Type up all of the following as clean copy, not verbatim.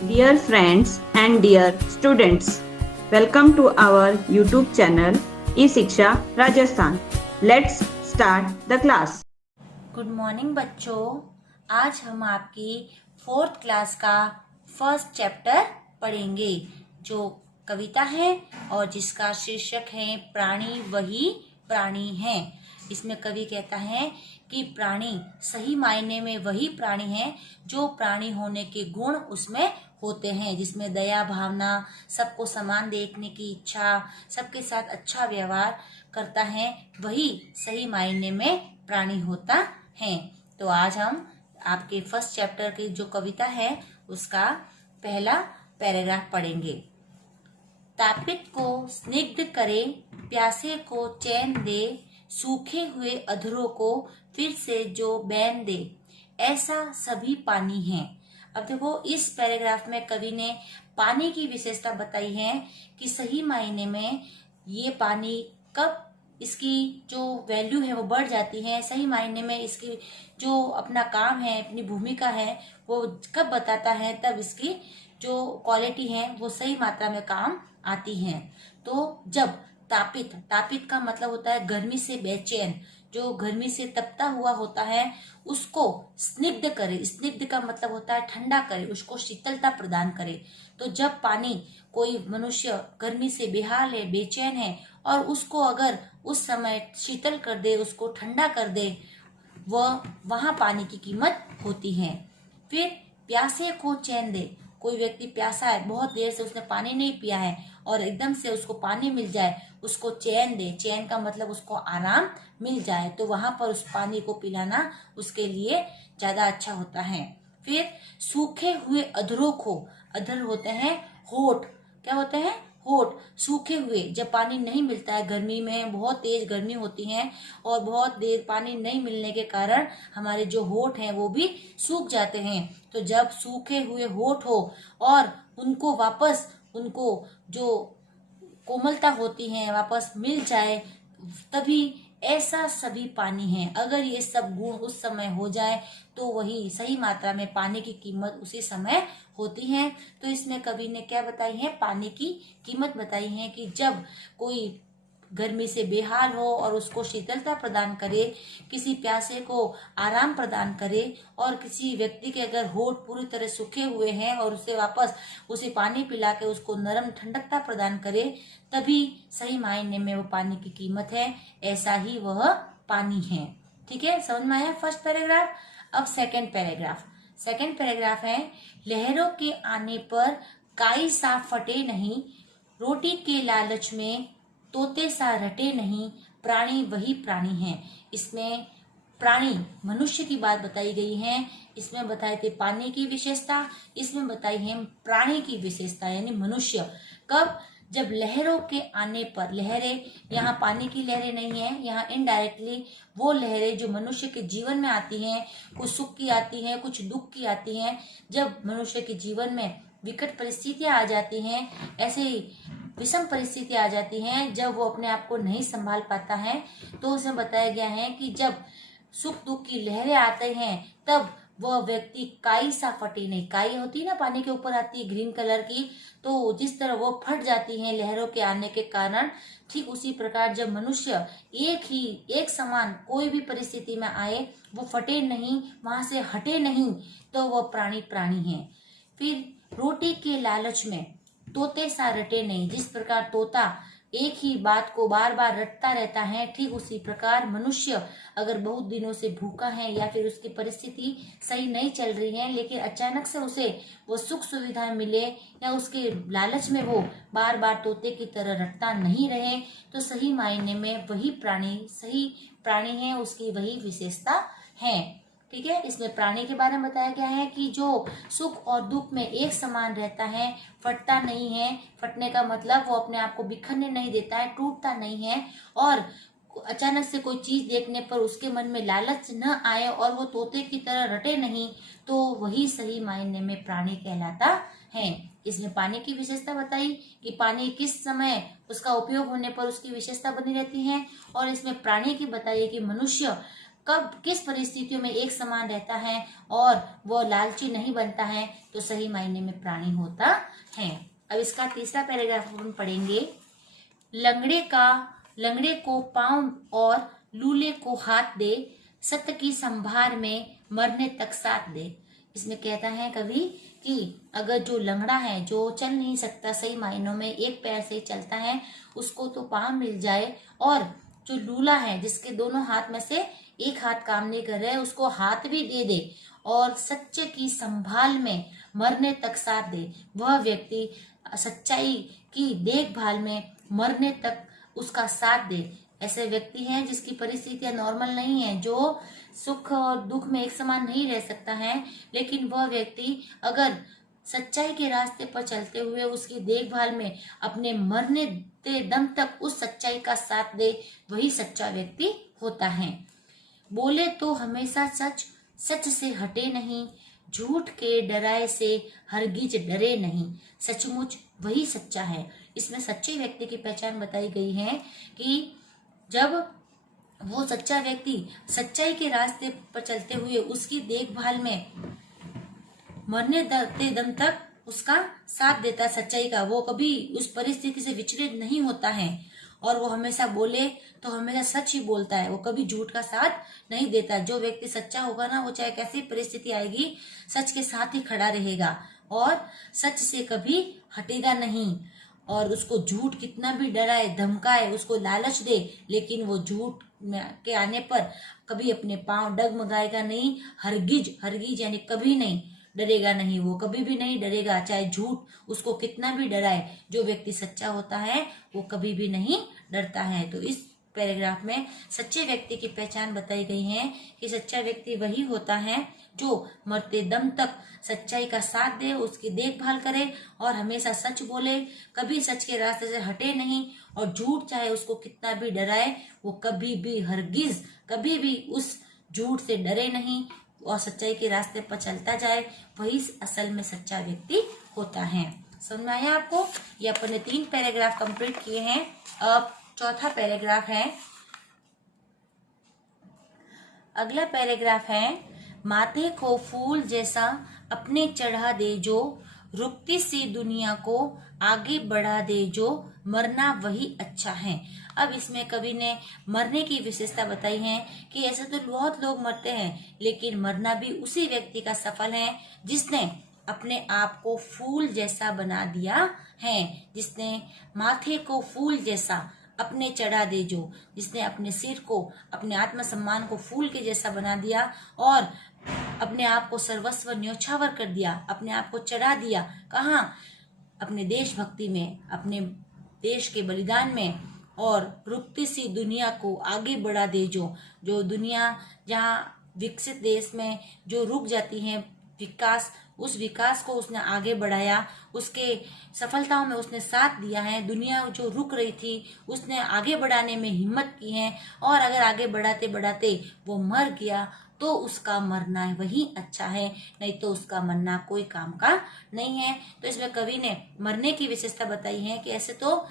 Dear friends and dear students, welcome to our YouTube channel E-Shiksha Rajasthan. Let's start the class. Good morning बच्चों। आज हम आपकी 4th class का first chapter पढ़ेंगे जो कविता है और जिसका शीर्षक है प्राणी वही प्राणी है। इसमें कवि कहता है कि प्राणी सही मायने में वही प्राणी है जो प्राणी होने के गुण उसमें होते हैं, जिसमें दया भावना, सबको समान देखने की इच्छा, सबके साथ अच्छा व्यवहार करता है, वही सही मायने में प्राणी होता है। तो आज हम आपके फर्स्ट चैप्टर की जो कविता है उसका पहला पैराग्राफ पढ़ेंगे। तापित को स्निग्ध करे, प्यासे को चैन दे, सूखे हुए अधरों को फिर से जो बैन दे, ऐसा सभी पानी है। अब देखो, इस पैराग्राफ में कवि ने पानी की विशेषता बताई है कि सही मायने में ये पानी कब इसकी जो वैल्यू है वो बढ़ जाती है, सही मायने में इसकी जो अपना काम है, अपनी भूमिका है, वो कब बताता है, तब इसकी जो क्वालिटी है वो सही मात्रा में काम आती है। तो जब तापित, तापित का मतलब होता है गर्मी से बेचैन, जो गर्मी से तपता हुआ होता है उसको स्निग्ध करे। स्निग्ध का मतलब होता है ठंडा करे, उसको शीतलता प्रदान करे। तो जब पानी, कोई मनुष्य गर्मी से बेहाल है, बेचैन है, और उसको अगर उस समय शीतल कर दे, उसको ठंडा कर दे, वह वहां पानी की कीमत होती है। फिर प्यासे को चैन दे, कोई व्यक्ति प्यासा है, बहुत देर से उसने पानी नहीं पिया है और एकदम से उसको पानी मिल जाए, उसको चैन दे। चैन का मतलब उसको आराम मिल जाए, तो वहां पर उस पानी को पिलाना उसके लिए ज्यादा अच्छा होता है। फिर सूखे हुए अधरों को, अधर होते हैं होठ, क्या होते हैं? होठ। सूखे हुए, जब पानी नहीं मिलता है, गर्मी में बहुत तेज गर्मी होती है और बहुत देर पानी नहीं मिलने के कारण हमारे जो होठ हैं वो भी सूख जाते हैं। तो जब सूखे हुए होठ हो और उनको वापस, उनको जो कोमलता होती है वापस मिल जाए, तभी ऐसा सभी पानी है। अगर ये सब गुण उस समय हो जाए तो वही सही मात्रा में पानी की कीमत उसी समय होती है। तो इसमें कवि ने क्या बताई है? पानी की कीमत बताई है कि जब कोई गर्मी से बेहाल हो और उसको शीतलता प्रदान करे, किसी प्यासे को आराम प्रदान करे, और किसी व्यक्ति के अगर होठ पूरी तरह सूखे हुए हैं और उसे वापस उसे पानी पिला के उसको नरम ठंडकता प्रदान करे, तभी सही मायने में वो पानी की कीमत है। ऐसा ही वह पानी है। ठीक है, समझ में आया फर्स्ट पैराग्राफ। अब सेकंड पैराग्राफ। सेकंड पैराग्राफ है, लहरों के आने पर काई सा फटे नहीं, रोटी के लालच में तोते सा रटे नहीं, प्राणी वही प्राणी है। इसमें प्राणी, मनुष्य की बात बताई गई है। इसमें बताए थे पानी की विशेषता, इसमें बताई है प्राणी की विशेषता यानी मनुष्य। कब? जब लहरों के आने पर, लहरें यहाँ पानी की लहरें नहीं है, यहाँ इनडायरेक्टली वो लहरें जो मनुष्य के जीवन में आती हैं, कुछ सुख की आती हैं, कुछ दुख की आती हैं। जब मनुष्य के जीवन में विकट परिस्थितियां आ जाती हैं, ऐसे ही विषम परिस्थितियां आ जाती हैं, जब वो अपने आप को नहीं संभाल पाता है, तो उसमें बताया गया है कि जब सुख दुख की लहरें आते हैं तब वह व्यक्ति काई सा फटे नहीं। काई होती है ना, पानी के ऊपर आती है ग्रीन कलर की, तो जिस तरह वो फट जाती हैं लहरों के आने के कारण, ठीक उसी प्रकार जब मनुष्य एक समान कोई भी परिस्थिति में आए, वो फटे नहीं, वहां से हटे नहीं, तो वह प्राणी प्राणी है। फिर रोटी के लालच में तोते सा रटे नहीं, जिस प्रकार तोता एक ही बात को बार बार रटता रहता है, ठीक उसी प्रकार मनुष्य अगर बहुत दिनों से भूखा है या फिर उसकी परिस्थिति सही नहीं चल रही है, लेकिन अचानक से उसे वो सुख सुविधाएं मिले या उसके लालच में वो बार बार तोते की तरह रटता नहीं रहे, तो सही मायने में वही प्राणी सही प्राणी है, उसकी वही विशेषता है। ठीक है, इसमें प्राणी के बारे में बताया गया है कि जो सुख और दुख में एक समान रहता है, फटता नहीं है। फटने का मतलब वो अपने आप को बिखरने नहीं देता है, टूटता नहीं है, और अचानक से कोई चीज देखने पर उसके मन में लालच न आए और वो तोते की तरह रटे नहीं, तो वही सही मायने में प्राणी कहलाता है। इसमें पानी की विशेषता बताई कि पानी किस समय उसका उपयोग होने पर उसकी विशेषता बनी रहती है, और इसमें प्राणी की बताइए कि मनुष्य कब किस परिस्थितियों में एक समान रहता है और वो लालची नहीं बनता है, तो सही मायने में प्राणी होता है। अब इसका तीसरा पैराग्राफ हम पढ़ेंगे। लंगड़े को पांव और लूले को हाथ दे, सत्य की संभार में मरने तक साथ दे। इसमें कहता है कवि कि अगर जो लंगड़ा है, जो चल नहीं सकता, सही मायनों में एक पैर से चलता है, उसको तो पांव मिल जाए, और जो लूला है, जिसके दोनों हाथ में से एक हाथ काम नहीं कर रहा है, उसको हाथ भी दे दे और सच्चे की संभाल में मरने तक साथ दे, वह व्यक्ति सच्चाई की देखभाल में मरने तक उसका साथ दे। ऐसे व्यक्ति हैं जिसकी परिस्थितियां नॉर्मल नहीं है, जो सुख और दुख में एक समान नहीं रह सकता है, लेकिन वह व्यक्ति अगर सच्चाई के रास्ते पर चलते हुए उसकी देखभाल में अपने मरने के दम तक उस सच्चाई का साथ दे, वही सच्चा व्यक्ति होता है। बोले तो हमेशा सच, सच से हटे नहीं, झूठ के डराए से हरगिज डरे नहीं, सचमुच वही सच्चा है। इसमें सच्चे व्यक्ति की पहचान बताई गई है कि जब वो सच्चा व्यक्ति सच्चाई के रास्ते पर चलते हुए उसकी देखभाल में मरने दम तक उसका साथ देता है सच्चाई का, वो कभी उस परिस्थिति से विचलित नहीं होता है, और वो हमेशा बोले तो हमेशा सच ही बोलता है, वो कभी झूठ का साथ नहीं देता। जो व्यक्ति सच्चा होगा ना, वो चाहे कैसी परिस्थिति आएगी, सच के साथ ही खड़ा रहेगा और सच से कभी हटेगा नहीं। और उसको झूठ कितना भी डराए, धमकाए, उसको लालच दे, लेकिन वो झूठ के आने पर कभी अपने पांव डगमगाएगा नहीं। हरगिज यानी कभी नहीं डरेगा नहीं, वो कभी भी नहीं डरेगा, चाहे झूठ उसको कितना भी डराए। जो व्यक्ति सच्चा होता है वो कभी भी नहीं डरता है। तो इस पैराग्राफ में सच्चे व्यक्ति की पहचान बताई गई है कि सच्चा व्यक्ति वही होता है जो मरते दम तक सच्चाई का साथ दे, उसकी देखभाल करे और हमेशा सच बोले, कभी सच के रास्ते से हटे नहीं, और झूठ चाहे उसको कितना भी डराए, वो कभी भी हरगिज कभी भी उस झूठ से डरे नहीं और सच्चाई के रास्ते पर चलता जाए, वही असल में सच्चा व्यक्ति होता है। समझ में आया आपको? ये अपन ने 3 पैराग्राफ कंप्लीट किए हैं। अब चौथा पैराग्राफ है। अगला पैराग्राफ है, माथे को फूल जैसा अपने चढ़ा दे जो, रुकती सी दुनिया को आगे बढ़ा दे जो, मरना वही अच्छा है। अब इसमें कवि ने मरने की विशेषता बताई है कि ऐसे तो बहुत लोग मरते हैं, लेकिन मरना भी उसी व्यक्ति का सफल है जिसने अपने आप को फूल जैसा बना दिया है, जिसने माथे को फूल जैसा अपने चढ़ा दे जो, जिसने अपने सिर को, अपने आत्मसम्मान को फूल के जैसा बना दिया और अपने आप को सर्वस्व न्योछावर कर दिया, अपने आप को चढ़ा दिया। कहाँ? अपने देशभक्ति में, अपने देश के बलिदान में, और रुकती सी दुनिया को आगे बढ़ा दे जो दुनिया जहाँ विकसित देश में जो रुक जाती है विकास, उस विकास को उसने आगे बढ़ाया, उसके सफलताओं में उसने साथ दिया है। दुनिया जो रुक रही थी उसने आगे बढ़ाने में हिम्मत की है, और अगर आगे बढ़ाते बढ़ाते वो मर गया तो उसका मरना वही अच्छा है, नहीं तो उसका मरना कोई काम का नहीं है। तो इसमें कवि ने मरने की विशेषता बताई है कि ऐसे तो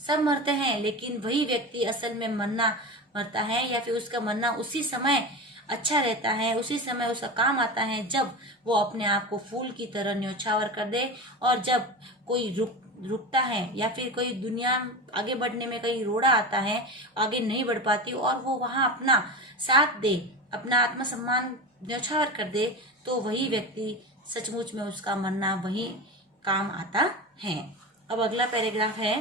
सब मरते हैं, लेकिन वही व्यक्ति असल में मरता है, या फिर उसका मरना उसी समय अच्छा रहता है, उसी समय उसका काम आता है जब वो अपने आप को फूल की तरह न्योछावर कर दे। और जब कोई रुकता है या फिर कोई दुनिया आगे बढ़ने में कहीं रोड़ा आता है, आगे नहीं बढ़ पाती, और वो वहां अपना साथ दे, अपना आत्मसम्मान न्योछावर कर दे, तो वही व्यक्ति सचमुच में उसका मरना वही काम आता है। अब अगला पैराग्राफ है,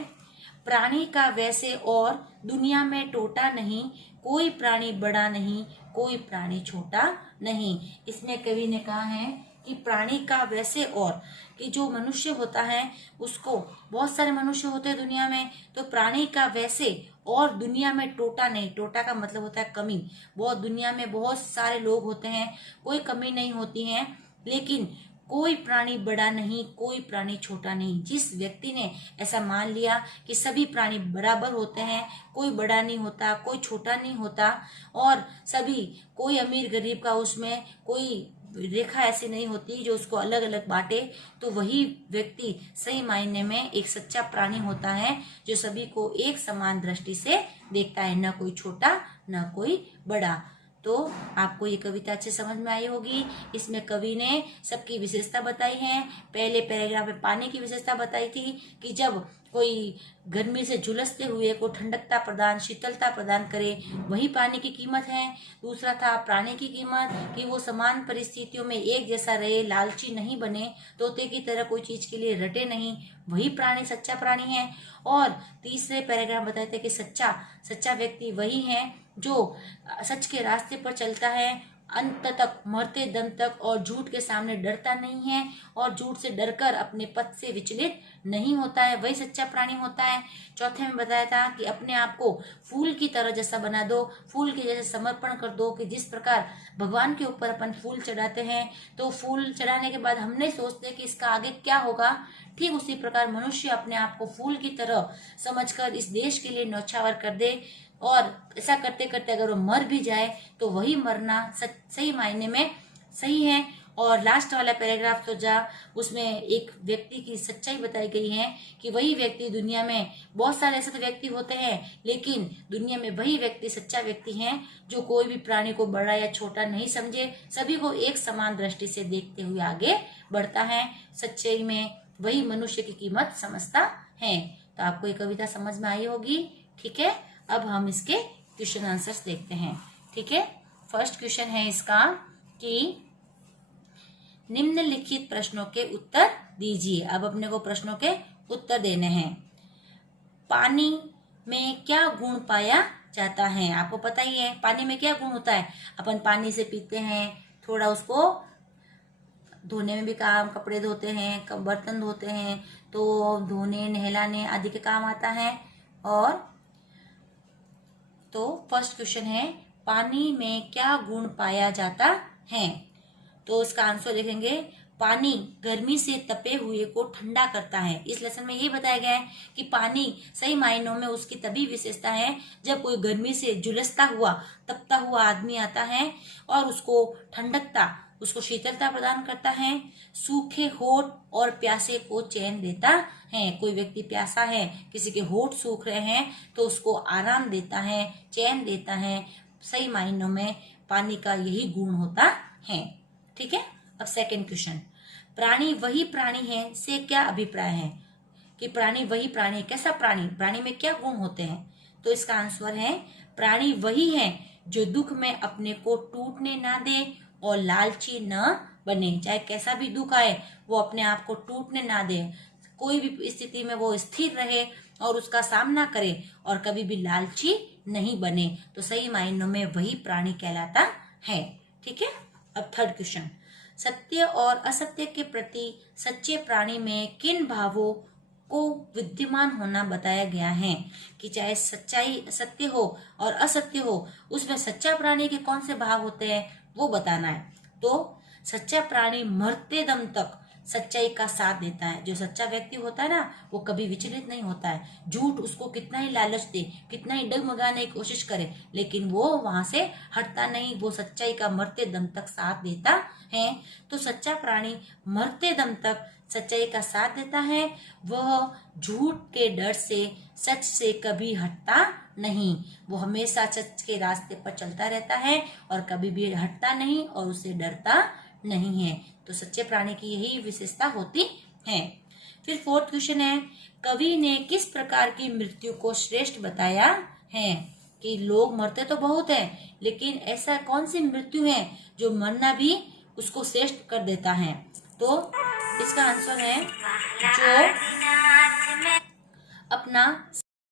प्राणी का वैसे और दुनिया में टोटा नहीं, कोई प्राणी बड़ा नहीं, कोई प्राणी छोटा नहीं। इसमें कवि ने कहा है कि प्राणी का वैसे और, कि जो मनुष्य होता है उसको, बहुत सारे मनुष्य होते हैं दुनिया में, तो प्राणी का वैसे और दुनिया में टोटा नहीं। टोटा का मतलब होता है कमी। बहुत दुनिया में बहुत सारे लोग होते हैं, कोई कमी नहीं होती है, लेकिन कोई प्राणी बड़ा नहीं, कोई प्राणी छोटा नहीं। जिस व्यक्ति ने ऐसा मान लिया कि सभी प्राणी बराबर होते हैं, कोई बड़ा नहीं होता, कोई छोटा नहीं होता, और सभी, कोई अमीर गरीब का उसमें कोई रेखा ऐसी नहीं होती जो उसको अलग अलग बांटे, तो वही व्यक्ति सही मायने में एक सच्चा प्राणी होता है, जो सभी को एक समान दृष्टि से देखता है, न कोई छोटा न कोई बड़ा। तो आपको ये कविता अच्छे समझ में आई होगी। इसमें कवि ने सबकी विशेषता बताई है। पहले पैराग्राफ में पानी की विशेषता बताई थी कि जब कोई गर्मी से झुलसते हुए को ठंडकता प्रदान, शीतलता प्रदान करे, वही पानी की कीमत है। दूसरा था प्राणी की कीमत, कि वो समान परिस्थितियों में एक जैसा रहे, लालची नहीं बने, तोते की तरह कोई चीज के लिए रटे नहीं, वही प्राणी सच्चा प्राणी है। और तीसरे पैराग्राफ बताते थे कि सच्चा व्यक्ति वही है जो सच के रास्ते पर चलता है, अंत तक, मरते दम तक, और झूठ के सामने डरता नहीं है, और झूठ से डरकर अपने पथ से विचलित नहीं होता है, वही सच्चा प्राणी होता है। चौथे में बताया था कि अपने आप को फूल की तरह जैसा बना दो, फूल के जैसे समर्पण कर दो, कि जिस प्रकार भगवान के ऊपर अपन फूल चढ़ाते हैं तो फूल चढ़ाने के बाद हम नहीं सोचते कि इसका आगे क्या होगा, ठीक उसी प्रकार मनुष्य अपने आप को फूल की तरह समझकर इस देश के लिए न्यौछावर कर दे, और ऐसा करते करते अगर वो मर भी जाए तो वही मरना सही मायने में सही है। और लास्ट वाला पैराग्राफ तो उसमें एक व्यक्ति की सच्चाई बताई गई है कि वही व्यक्ति, दुनिया में बहुत सारे ऐसे तो व्यक्ति होते हैं, लेकिन दुनिया में वही व्यक्ति सच्चा व्यक्ति है जो कोई भी प्राणी को बड़ा या छोटा नहीं समझे, सभी को एक समान दृष्टि से देखते हुए आगे बढ़ता है। सच्चाई में वही मनुष्य की कीमत समझता है। तो आपको ये कविता समझ में आई होगी। ठीक है, अब हम इसके क्वेश्चन आंसर्स देखते हैं। ठीक है, फर्स्ट क्वेश्चन है इसका कि निम्नलिखित प्रश्नों के उत्तर दीजिए। अब अपने को प्रश्नों के उत्तर देने हैं। पानी में क्या गुण पाया जाता है? आपको पता ही है पानी में क्या गुण होता है। अपन पानी से पीते हैं, थोड़ा उसको धोने में भी काम, कपड़े धोते हैं, बर्तन धोते हैं, तो धोने, नहलाने आदि के काम आता है। और तो फर्स्ट क्वेश्चन है, पानी में क्या गुण पाया जाता है? तो इसका आंसर देखेंगे, पानी गर्मी से तपे हुए को ठंडा करता है। इस लेसन में ये बताया गया है कि पानी सही मायनों में उसकी तभी विशेषता है जब कोई गर्मी से झुलसता हुआ, तपता हुआ आदमी आता है और उसको ठंडकता, उसको शीतलता प्रदान करता है, सूखे होठ और प्यासे को चैन देता है। कोई व्यक्ति प्यासा है, किसी के होठ सूख रहे हैं तो उसको आराम देता है, चैन देता है। सही मायनों में पानी का यही गुण होता है। ठीक है, अब सेकंड क्वेश्चन, प्राणी वही प्राणी है से क्या अभिप्राय है? कि प्राणी वही प्राणी, कैसा प्राणी, प्राणी में क्या गुण होते हैं? तो इसका आंसर है, प्राणी वही है जो दुख में अपने को टूटने ना दे और लालची न बने। चाहे कैसा भी दुख आए वो अपने आप को टूटने ना दे, कोई भी स्थिति में वो स्थिर रहे और उसका सामना करे और कभी भी लालची नहीं बने। तो सही मायनों में वही प्राणी कहलाता है। ठीक है, अब थर्ड क्वेश्चन, सत्य और असत्य के प्रति सच्चे प्राणी में किन भावों को विद्यमान होना बताया गया है? कि चाहे सच्चाई, सत्य हो और असत्य हो, उसमें सच्चा प्राणी के कौन से भाव होते हैं वो बताना है। तो सच्चा प्राणी मरते दम तक सच्चाई का साथ देता है। जो सच्चा व्यक्ति होता है ना, वो कभी विचलित नहीं होता है। झूठ उसको कितना ही लालच दे, कितना ही डगमगाने की कोशिश करे, लेकिन वो वहां से हटता नहीं, वो सच्चाई का मरते दम तक साथ देता है। तो सच्चा प्राणी मरते दम तक सच्चाई का साथ देता है। वह झूठ के डर से, सच से कभी हटता नहीं। वो हमेशा सच के रास्ते पर चलता रहता है और कभी भी हटता नहीं और उससे डरता नहीं है। तो सच्चे प्राणी की यही विशेषता होती है। फिर फोर्थ क्वेश्चन है, कवि ने किस प्रकार की मृत्यु को श्रेष्ठ बताया है? कि लोग मरते तो बहुत हैं, लेकिन ऐसा कौन सी मृत्यु है जो मरना भी उसको श्रेष्ठ कर देता है? तो इसका आंसर है, जो अपना